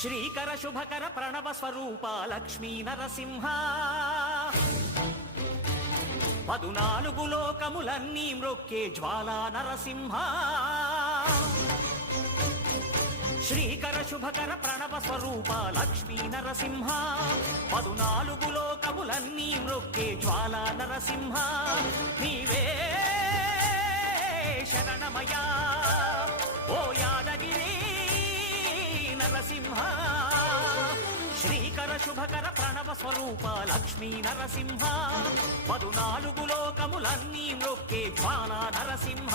శ్రీకర శుభకర ప్రణవ స్వరూప లక్ష్మీ నరసింహ 14 లోకములన్నీ మ్రొక్కే జ్వాలా నరసింహ శ్రీకర శుభకర ప్రణవ స్వరూప లక్ష్మీ నరసింహ 14 లోకములన్నీ మ్రొక్కే జ్వాలా నరసింహ నీవే శరణమయా ఓ యాదగిరి నరసింహ శ్రీకర శుభకర ప్రణవ స్వరూప లక్ష్మీ నరసింహ 14 లోకములన్నీ మ్రొక్కే జ్వాలా నరసింహ